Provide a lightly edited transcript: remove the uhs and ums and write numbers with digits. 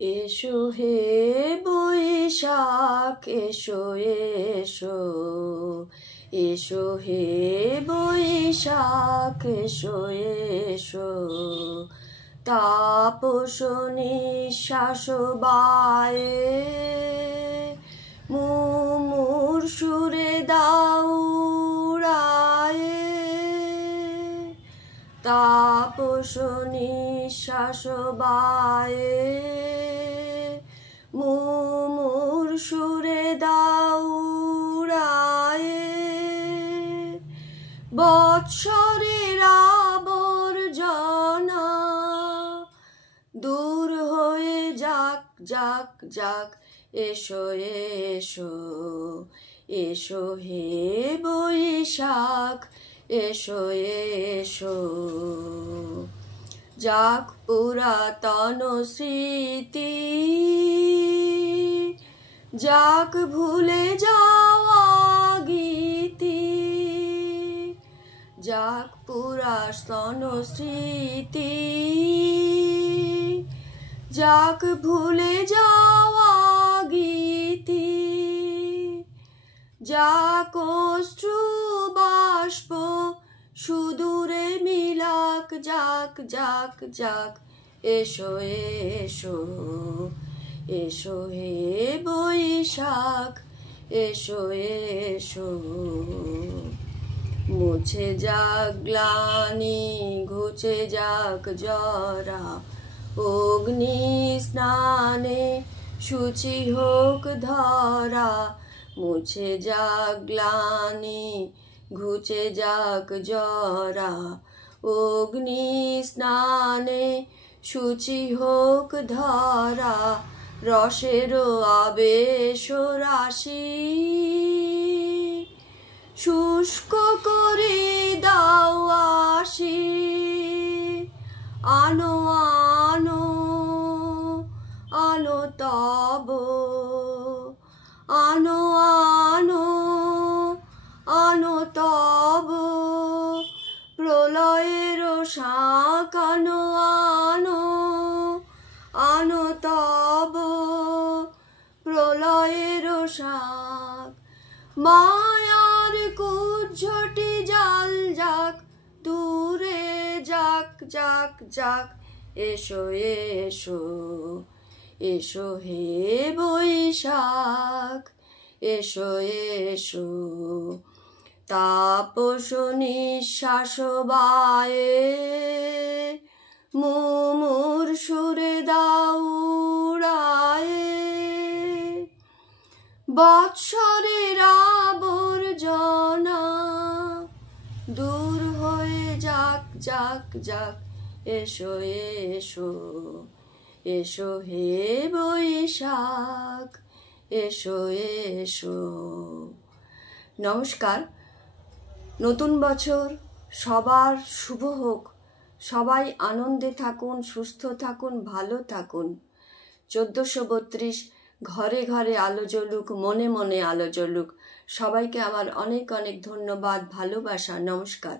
এসো হে বৈশাখ এসো এসো, এসো হে বৈশাখ এসো এসো, তাপস নিঃশ্বাস বায়ে মুমূর্ষুরে দাও উড়ায়ে, তাপস নিঃশ্বাস বায়ে মুমূর্ষুরে দাও উড়ায়ে, বৎসরের আবর্জনা দূর হয়ে যাক যাক যাক, এসো এসো, এসো হে বৈশাখ এসো এসো, যাক পুরাতন স্মৃতি, যাক ভুলে যাওয়া গীতি, যাক পুরাতন স্মৃতি, যাক ভুলে যাওয়া গীতি, যাক অশ্রু বাষ্প সুদূরে মিলাক যাক যাক যাক, এসো এসো, এসো হে বৈশাখ এসো এসো, মুছে যাক গ্লানি ঘুচে যাক জরা, অগ্নি স্নানে শুচি হোক ধরা, মুছে যাক গ্লানি ঘুচে যাক জরা, অগ্নি স্নানে শুচি হোক ধরা, রসের আবেশ রাশি শুষ্ক করে দাও আসি, আনো আনো আনো তব, আনো আনো আনো তব প্রলয়ের শাঁখ, আনো আনো আনো তব প্রলয়ের শাঁখ, মায়ার কুজ্ঝটি জাল যাক দূরে যাক যাক যাক, এসো এসো, এসো হে বৈশাখ এসো এসো, তাপস নিঃশ্বাস বায়ে মুমূর্ষুরে দাও উড়ায়ে, বৎসরের আবর্জনা দূর হয়ে যাক যাক যাক, এসো এসো, এসো হে বৈশাখ এসো এসো। নমস্কার, নতুন বছর সবার শুভ হোক, সবাই আনন্দে থাকুন, সুস্থ থাকুন, ভালো থাকুন। 1432 ঘরে ঘরে আলো জ্বলুক, মনে মনে আলো জ্বলুক। সবাইকে আমার অনেক অনেক ধন্যবাদ, ভালোবাসা, নমস্কার।